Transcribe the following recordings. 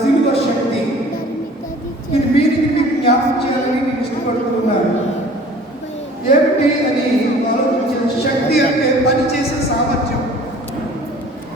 సిలువ శక్తి. ఇది మీకు జ్ఞాపకం చేయాలని నేను ఇష్టపడుతున్నాను. ఏమిటి అని ఆలోచించిన శక్తి అంటే పనిచేసే సామర్థ్యం,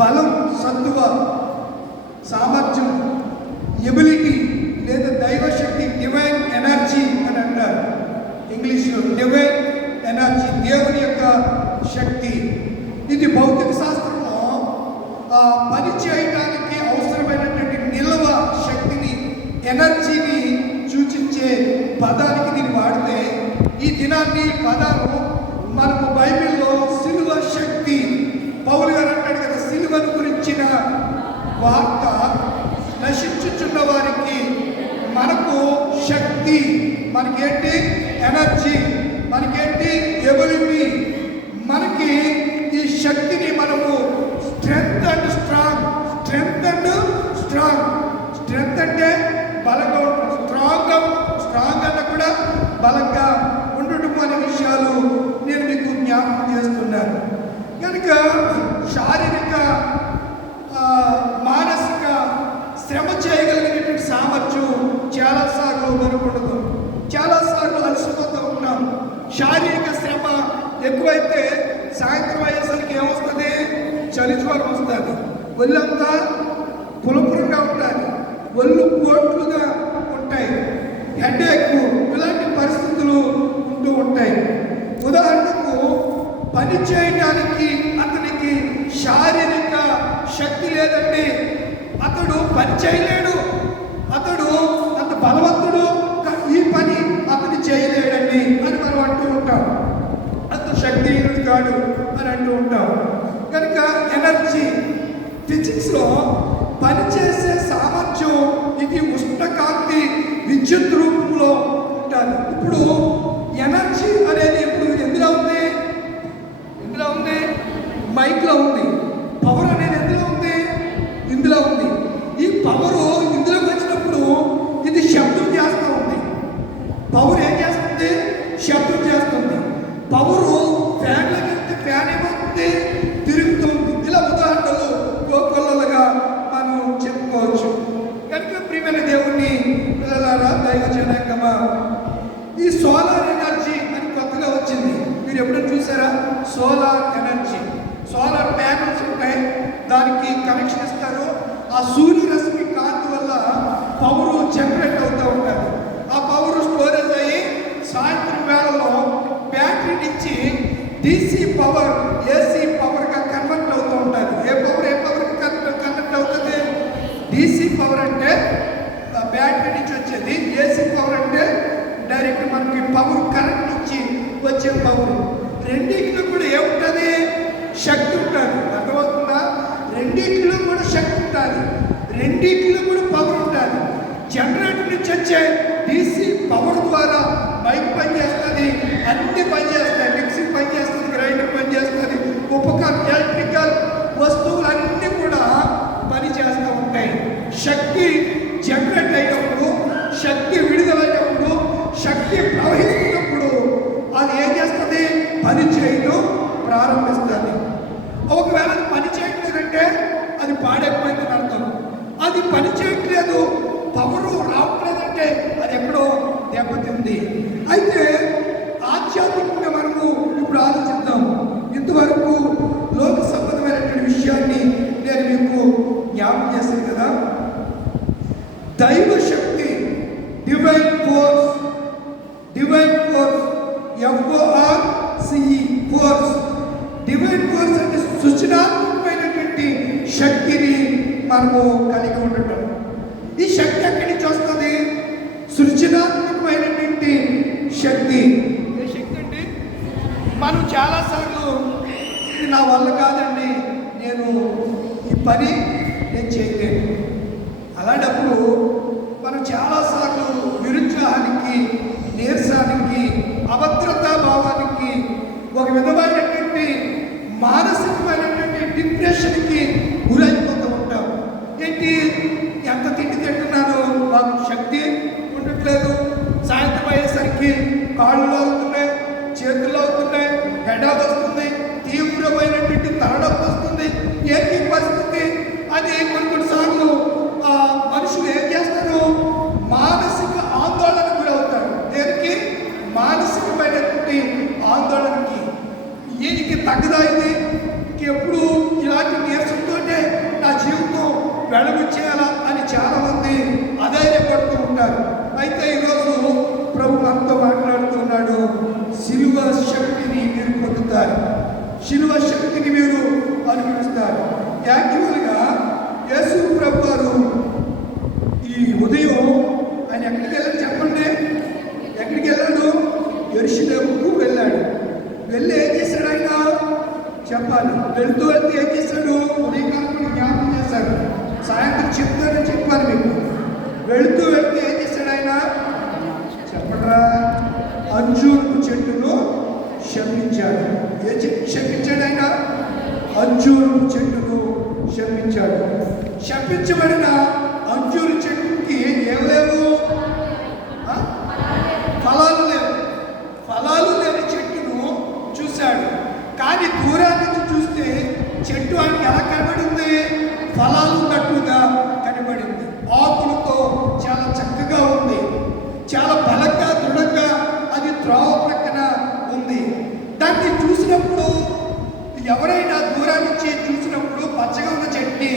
బలం, సత్తువ, సామర్థ్యం, ఎబిలిటీ లేదా దైవశక్తి, డివైన్ ఎనర్జీ అని అంటారు ఇంగ్లీష్లో. డివైన్ ఎనర్జీ దేవుని యొక్క శక్తి. ఇది భౌతిక శాస్త్రంలో పని చేయడానికి అవసరమైనటువంటి నిల్వ శక్తిని, ఎనర్జీని సూచించే పదానికి దీన్ని వాడితే, ఈ దినాన్ని పదాలు మనకు బైబిల్లో సిలువ శక్తి, పౌలు గారు అంటాడు కదా, సిలువను గురించిన వార్త నశించుచున్న వారికి మనకు శక్తి, మనకేంటి ఎనర్జీ, మనకేంటి ఎబిలిటీ, మనకి ఈ శక్తిని మనము strength and strong, strength and strong, strength అంటే బలంగా ఉంటుంది, స్ట్రాంగ్ అన్న కూడా బలంగా ఉండటం అనే విషయాలు నేను మీకు జ్ఞాపకం చేస్తున్నాను. కనుక శారీరక మానసిక శ్రమ చేయగలిగినటువంటి సామర్థ్యం చాలాసార్లు మనకుండదు. చాలాసార్లు అలసిపోతూ ఉంటాం. శారీరక శ్రమ ఎక్కువైతే సాయంత్రం అయ్యేసరికి ఏమొస్తుంది? చలి జ్వరం వస్తుంది, ఒళ్ళంతా పులపురంగా ఉంటుంది, ఒళ్ళు కోట్లుగా ఉంటాయి, హెడేక్, ఇలాంటి పరిస్థితులు ఉంటూ ఉంటాయి. ఉదాహరణకు పని చేయడానికి అతనికి శారీరక శక్తి లేదండి, అతడు పని చేయలేడు, అతడు అంత బలవంతుడు, ఈ పని అతను చేయలేడండి అని మనం అంటూ ఉంటాం. అంత శక్తిహీనుడు కాడు అని అంటూ ఉంటాం. కనుక ఎనర్జీ, ఫిజిక్స్లో పనిచేసే సామర్థ్యం ఇది ఉష్ణకాంతి విద్యుత్ రూపంలో ఉంటుంది. ఇప్పుడు ఎనర్జీ అనేది ఇప్పుడు ఎందులో ఉంది? మైక్లో ఉంది. పవర్ అనేది ఎందులో ఉంది? ఇందులో ఉంది. ఈ పవరు ఇందులోకి వచ్చినప్పుడు ఇది శబ్దం చేస్తూ ఉంది. పవర్ ఏం చేస్తుంది? శబ్దం చేస్తుంది. పవరు ఫ్యాన్లో వెళ్తే ఫ్యాన్ ఏమవుతుంది? తిరుగుతుంది. ఇలా ఉదాహరణలు గోకొల్లలుగా మనం చెప్పుకోవచ్చు. కనుక ప్రియమైన దేవుణ్ణి పిల్లలారా, దైవ జనాంగమా, ఈ సోలార్ ఎనర్జీ అని కొత్తగా వచ్చింది. మీరు ఎప్పుడైనా చూసారా? సోలార్ ఎనర్జీ, సోలార్ ప్యానల్స్ ఉంటాయి, దానికి కనెక్షన్ ఇస్తారు. ఆ సూర్యరశ్మి కాంతి వల్ల పవర్ జనరేట్ అవుతూ ఉంటుంది. ఆ పవర్ స్టోరేజ్ అయ్యి సాయంత్రం వేళలో బ్యాటరీ నుంచి DC పవర్ AC పవర్గా కన్వర్ట్ అవుతూ ఉంటుంది. ఏ పవర్కి కన్వర్ట్ అవుతుంది? DC పవర్ అంటే బ్యాటరీ నుంచి వచ్చేది, AC పవర్ అంటే డైరెక్ట్ మనకి పవర్ కరెంట్ నుంచి వచ్చే పవర్. రెండింటిలో కూడా ఏముంటుంది? శక్తి ఉంటుంది. అర్థమవుతుందా? రెండింటిలో కూడా శక్తి ఉంటుంది, రెండింటిలో కూడా పవర్ ఉంటుంది. జనరేటర్ నుంచి వచ్చే DC పవర్ ద్వారా బైక్ పనిచేస్తుంది, అన్ని పనిచేస్తాయి, మిక్సీ పనిచేస్తుంది, గ్రైండర్ పనిచేస్తుంది, ఎలక్ట్రికల్ వస్తువులన్నీ కూడా పనిచేస్తూ ఉంటాయి. శక్తి జనరేట్ అయినప్పుడు, శక్తి విడుదలైనప్పుడు, శక్తి ప్రవహిస్తున్నప్పుడు అది ఏం చేస్తుంది? పని చేయడం ప్రారంభిస్తుంది. ఒకవేళ అది పని చేయట్లేదంటే అది పాడైపోయిందని అర్థం. అది పని చేయట్లేదు, పవరు రావట్లేదంటే అది ఎక్కడో దెబ్బతింది. అయితే ఆధ్యాత్మికంగా మనము ఇప్పుడు ఆలోచిద్దాం. ఇంతవరకు లోక సంబంధమైనటువంటి విషయాన్ని నేను మీకు జ్ఞాపకం చేశాను కదా. దైవ శక్తి, divine force, FORCE, force. Divine force అంటే సృజనాత్మకమైనటువంటి శక్తిని మనము కలిగి ఉండటం. ఈ శక్తి ఎక్కడి నుంచి వస్తుంది? సృజనాత్మకమైనటువంటి శక్తి. ఏ శక్తి అంటే మనం చాలాసార్లు ఇది నా వల్ల కాదండి, నేను ఈ పని నేను చేయలేను, అలాంటప్పుడు మనం చాలాసార్లు నిరుత్సాహానికి, నీరసానికి, అభద్రతా భావానికి, ఒక విధమైనటువంటి మానసికమైనటువంటి డిప్రెషన్కి గురైపోతూ ఉంటాం. ఏంటి? ఎంత తిండి తింటున్నాను, నాకు శక్తి ఉండట్లేదు, సాయంత్రం అయ్యేసరికి కాళ్ళు అవుతున్నాయి, చేతులు అవుతున్నాయి, హెడేక్ వస్తుంది, తీవ్రమైనటువంటి తలనొప్పి వస్తుంది, ఏంటి పరిస్థితి అని కొన్నిసార్లు మనిషి వెలుగు చేయాలా అని చాలామంది అధైర్యపడుతూ ఉంటారు. అయితే ఈరోజు ప్రభు మనతో మాట్లాడుతున్నాడు. శిలువ శక్తిని మీరు పొందుతారు, శిలువ శక్తిని మీరు అనుభవిస్తారు. యాక్చువల్గా యేసు ప్రభు వారు ఈ ఉదయం ఆయన ఎక్కడికి వెళ్ళాడు చెప్పండి? ఎక్కడికి వెళ్ళాడు? యెరూషలేముకు వెళ్ళాడు. వెళ్ళి ఏం చేశాడు ఆయన చెప్పాలి. వెళ్తూ ఏం చేశాడు? ఉదయకాలం జ్ఞాపకం చేశాడు, సాయంత్రం చెప్తానని చెప్పాను మీకు. వెళుతూ ఏం చేశాడు ఆయన చెప్పరా? అంజూరపు చెట్టును శపించాడు. ఏ చెట్టు శపించాడు ఆయన? అంజూరపు చెట్టును శపించాడు. శపించబడిన అంజూరు చెట్టుకి ఏం లేవు? ఫలాలు లేవు. ఫలాలు లేని చెట్టును చూశాడు. కానీ దూరాన్ని నుంచి చూస్తే చెట్టు ఆయనకి ఎలా కనబడింది? ఫలాలు ఉన్నట్టుగా కనబడింది. ఆకులతో చాలా చక్కగా ఉంది, చాలా బలంగా దృఢంగా అది త్రోవ ప్రక్కన ఉంది. దాన్ని చూసినప్పుడు ఎవరైనా దూరం నుంచి చూసినప్పుడు పచ్చగా ఉన్న చెట్టుని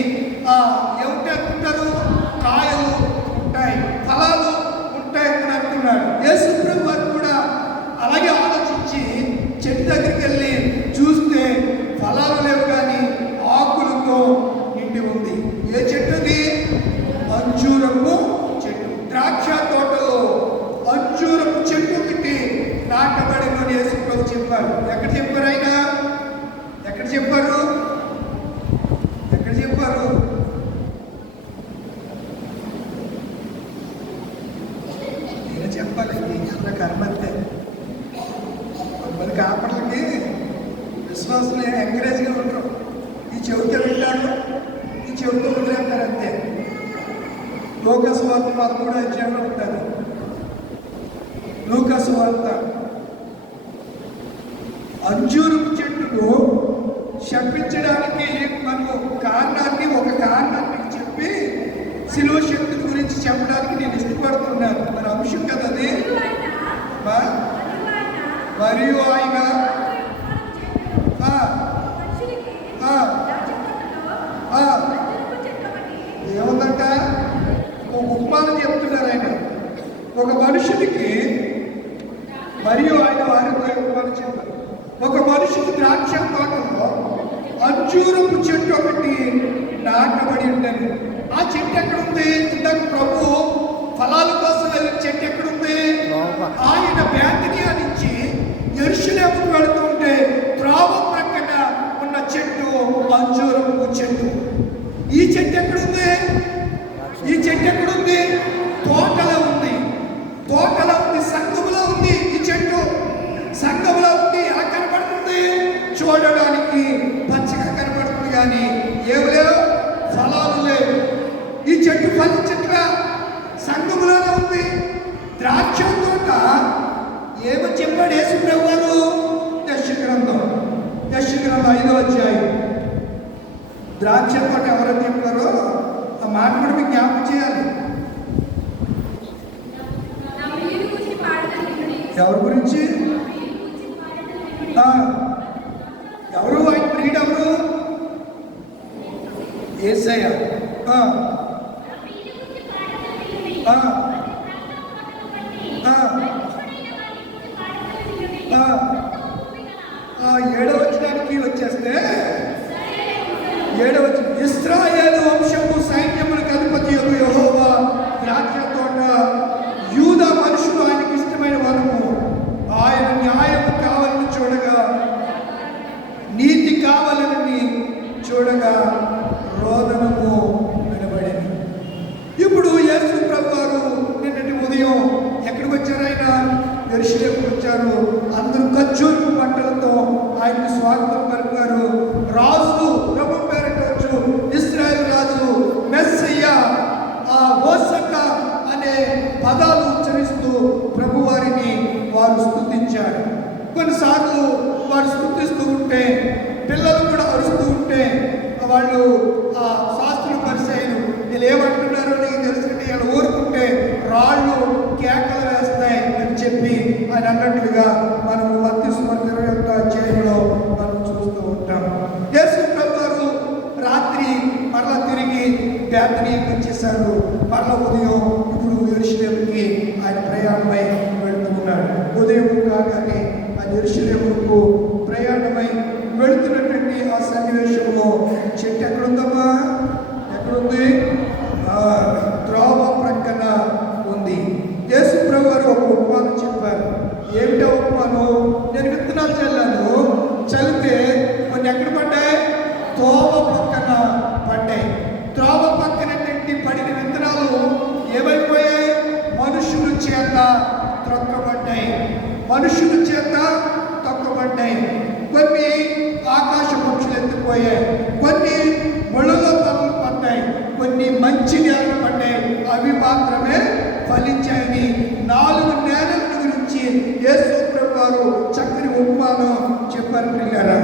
ఏమిటి అనుకుంటారు? కాయలు ఉంటాయి, ఫలాలు ఉంటాయి అని అంటున్నాడు. యేసు ప్రభు వారు కూడా అలాగే ఆలోచించి చెట్టు దగ్గరికి వెళ్ళి చూస్తే ఫలాలు లేవు కానీ ఆకులతో నిండి ఉంది. ఏ చెట్టుది? అంజూరపు చెట్టు. ద్రాక్ష తోటలో అంజూరపు చెట్టు ఒకటి నాటబడిందని యేసు ప్రభు చెప్పారు. ఎక్కడ చెప్పారు ఆయన? ఎక్కడ చెప్పారు? ఎక్కడ చెప్పారు? నేను చెప్పాలి, ఇంకా కర్మంతే. కొంతమంది కాపర్లకి విశ్వాసం ఎంకరేజ్గా ఉంటారు. ఈ చెవితో వింటారు, ఈ చెవితో వదిలేస్తారు అంతే. లూకాసు వార్త 13వ అధ్యాయంలో ఉంటారు. లూకాసు వార్త అంజూరపు చెట్టును శపించడానికి మనకు ఒక కారణాన్ని చెప్పి శిలువ శక్తి గురించి చెప్పడానికి నేను ఇష్టపడుతున్నాను. మన అంశం కదా అది. మరియు ఆయన ఏముందంట? ఒక ఉపమానం చెప్తున్నారు ఆయన. ఒక మనుషుడికి మరియు ఆయన వారితో ఉపమానం చెప్పారు. ఒక మనుషుడు ద్రాక్ష తోటలో అంజూరపు చెట్టు ఒకటి నాటబడి ఉండేది. ఆ చెట్టు ఎక్కడుంది? ఇందాక ప్రభు ఫలాల కోసం వెళ్ళిన చెట్టు ఎక్కడుంది? ఆయన బేతనియా నుంచి యెరూషలేముకు వెళుతుంటే త్రోవ ప్రక్కన ఉన్న చెట్టు అంజూరపు చెట్టు. ఈ చెట్టు ఎక్కడుంది? ఈ చెట్టు ఎక్కడుంది? తోటలో ఉంది. తోటలో ఉంది, సంఘములో ఉంది. ఈ చెట్టు సంఘంలో ఉంది. ఎలా కనబడుతుంది? చూడడానికి పచ్చగా కనబడుతుంది కానీ ఏమి లేవు, ఫలాలు లేవు. ఈ చెట్టు ఫలించట్లా, సంఘంలోనే ఉంది. ద్రాక్ష తోట ఏమని చెప్పాడు యేసు ప్రభు వారు? యెషయా గ్రంథం 5వ అధ్యాయం. ద్రాక్ష తోట ఎవరైతే చెప్పారో ఆ మాట కూడా మీకు జ్ఞాపకం చేయాలి. ఎవరి గురించి? ఎవరు? ఆయన ప్రియుడు ఎవరు? యేసయ్య. ఏడవ వచనానికి వచ్చేస్తే, ఏడవ ఇశ్రాయేలు వంశము సైన్యములకు అధిపతి యెహోవా ద్రాక్ష తోట, యూదా మనుషులు ఆయనకి ఇష్టమైన వరము. ఆయన న్యాయము కావాలని చూడగా, నీతి కావాలని చూడగా రోదనము వినబడింది. ఇప్పుడు యేసు ప్రభు వారు నిన్నటి ఉదయం ఎక్కడికి వచ్చారు? ఆయన యెరూషలేముకు వచ్చారు. అందరూ ఖర్జూరపు బట్టలతో ఆయనకు స్వాగతం పలికారు. రాజు, ప్రభు పేరిట వచ్చు ఇశ్రాయేలు రాజు, మెస్సయ్యా, హోసన్నా అనే పదాలు ఉచ్చరిస్తూ ప్రభు వారిని వారు స్తుతించారు. కొన్నిసార్లు వారు స్తుతిస్తూ ఉంటే పిల్లలు కూడా అరుస్తూ ఉంటే వాళ్ళు శాస్త్రులు పరిచయాలు వీళ్ళు ఏమంటున్నారో నీకు తెలుసుకుంటే వీళ్ళు ఊరుకుంటే రాళ్ళు కేకలు వేస్తాయి అని చెప్పి ఆయన అన్నట్లుగా మనం మత్తయి సువార్త 21వ అధ్యాయంలో మనం చూస్తూ ఉంటాం. యేసు ప్రభువు రాత్రి మరలా తిరిగి బేతనీకి వచ్చేసాడు. మరల ఉదయం ఇప్పుడు యెరూషలేముకి ఆయన ప్రయాణమై వెళుతూ ఉన్నాడు. ఉదయం కాగానే ఆ యెరూషలేముకు ప్రయాణమై వెళుతున్నటువంటి ఆ సన్నివేశంలో చెట్టు ఎక్కడుందమ్మా? ఎక్కడుంది? త్రోవ ప్రక్కన ఉంది. యేసు ప్రభు వారు ఒక ఉపమానం చెప్పారు. ఏమిటో ఉపమానం? నేను విత్తనాలు చల్లాను, చల్లితే కొన్ని ఎక్కడ పడ్డాయి? త్రోవ పక్కన పడ్డాయి. త్రోవ పక్కన పడిన విత్తనాలు ఏమైపోయాయి? మనుషుల చేత త్రొక్కబడ్డాయి. మనుషుల చేత తొక్కబడ్డాయి. కొన్ని ఆకాశ పక్షులు ఎత్తిపోయాయి, కొన్ని ముళ్ళలో తలలు పడ్డాయి, కొన్ని మంచి నేలలు పడ్డాయి. అవి మాత్రమే ఫలించాయని 4 నేలల గురించి యేసు ప్రభు వారు చక్కని ఉపమానం చెప్పారు. పిల్లరా,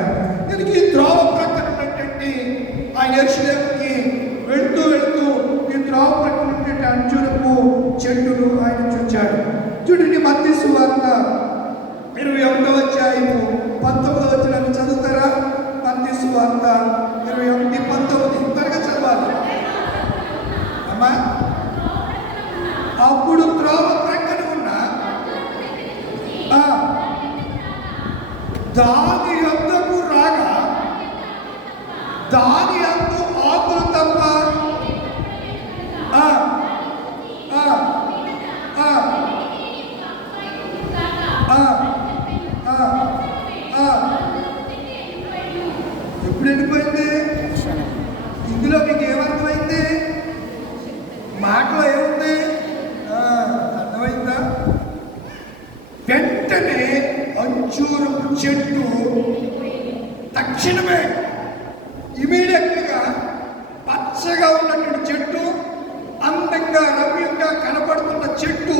దీనికి త్రోవ ప్రక్కన ఉన్నటువంటి ఆ యెరూషలేముకి వెళుతూ ఈ త్రోవ ప్రక్కన ఉన్నటువంటి అంజూరపు చెట్టును ఆయన చూచాడు. చూడండి, మత్తయి సువార్త 21వ అధ్యాయము 19వ వచనాన్ని చదువుతారా? మత్తయి సువార్త 21:19 త్వరగా చదవాలి అమ్మా. అప్పుడు త్రోవ ప్రక్కన ఉన్న దాని యొద్దకు రాగా దాని యందు ఆకులు తప్ప ఎప్పుడు ఎండిపోయింది? ఇందులో మీకు ఏమర్థమైంది? మాటలో ఏముంది? అర్థమైందా? వెంటనే అంజూరపు చెట్టు తక్షణమే ఇమీడియట్గా పచ్చగా ఉన్నటువంటి చెట్టు, అందంగా రమ్యంగా కనపడుతున్న చెట్టు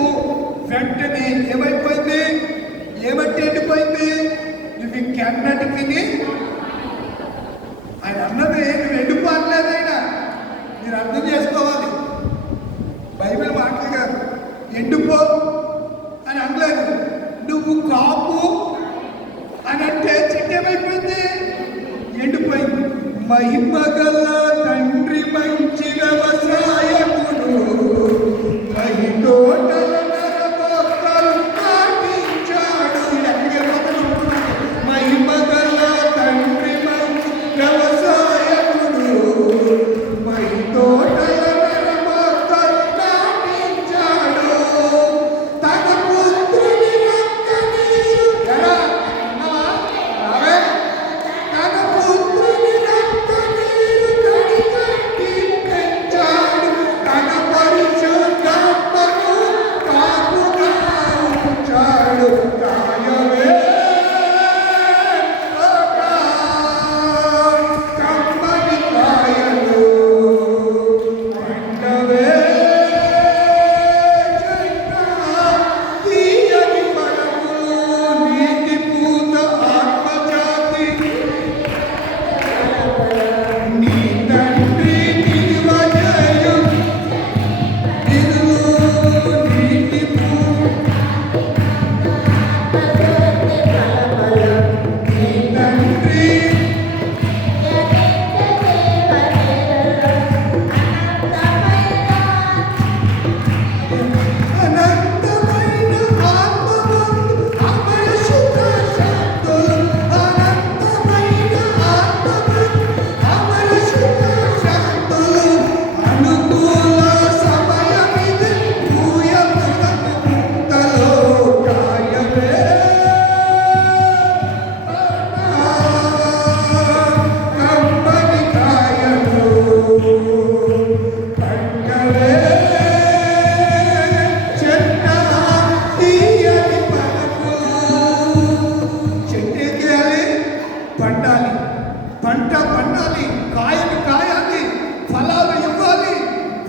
వెంటనే ఏమైపోయింది? ఏమంటే ఎండిపోయింది? నువ్వు ఇంకెన్నటికి ఆయన అన్నది నువ్వు ఎండిపోలేదు. ఆయన మీరు అర్థం చేసుకోవాలి. బైబిల్ మాటలు కాదు, ఎండిపో అని అనలేదు. నువ్వు కాపు అని అంటే చెట్టు ఏమైపోయింది? ఎండిపోయింది. మహిమ గల తండ్రి మంచి వ్యవసాయకుడు మహితోటల నరమొక్కలు నాటించాడు. మహిమ గల తండ్రి మంచి వ్యవసాయకుడు మహితోటల నరమొక్కలు నాటించాడు. తన పుత్రుని రక్త నీరు తన పుత్రుని రక్త నీరు కడిగట్టి పెంచాడు. తన పరిశుద్ధాత్మను కాపుగా ఉంచాడు. కాయవే కమ్మని కాయలు, పండవే చెట్ట తీయని ఫలములు, నీతి పూత ఆత్మజాతి నీ తండ్రి నిలువజేయు నిలువు నీతి నీ తండ్రి అనంతమైన ఆత్మబంధు అమర సుఖ శాంతులు, అనంతమైన ఆత్మబంధు అమర సుఖ శాంతులు, అనుకూల సమయమిది పూయమునకు ముంతలో కాయవే కమ్మని కాయలు, పండవే చెట్ట తీయని ఫలములు. చెట్టు ఏం చేయాలి? పండాలి. పంట పండాలి, కాయలు కాయాలి, ఫలాలు ఇవ్వాలి.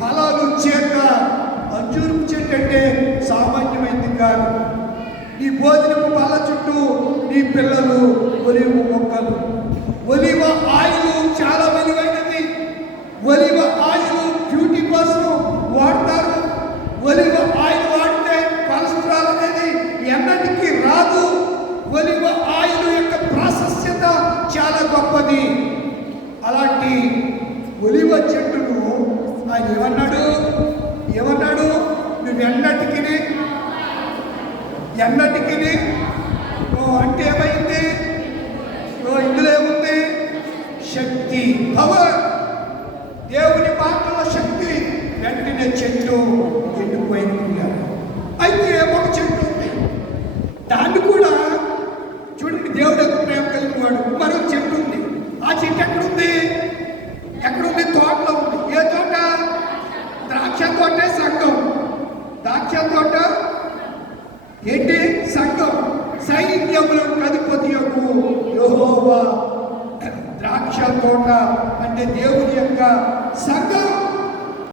ఫలాలు చేత అంజూరపు చెట్టు అంటే సామాన్యమైంది కాదు. నీ భోజనపు బల్ల చుట్టూ నీ పిల్లలు ఒలివ మొక్కలు. ఒలివ ఆయిల్ చాలా విలువైనది. ఒలివ ఆయిల్ బ్యూటీ కోసం వాడతారు. ఒలివ ఆయిల్ వాడితే కొలెస్ట్రాల్ అనేది ఎన్నటికీ రాదు. ఒలివ ఆయిల్ యొక్క ప్రాశస్త్యత చాలా గొప్పది. అలాంటి ఒలివ చెట్టును ఆ సైన్యములకు అధిపతియగు యెహోవా ద్రాక్ష తోట అంటే దేవుని యొక్క సంఘం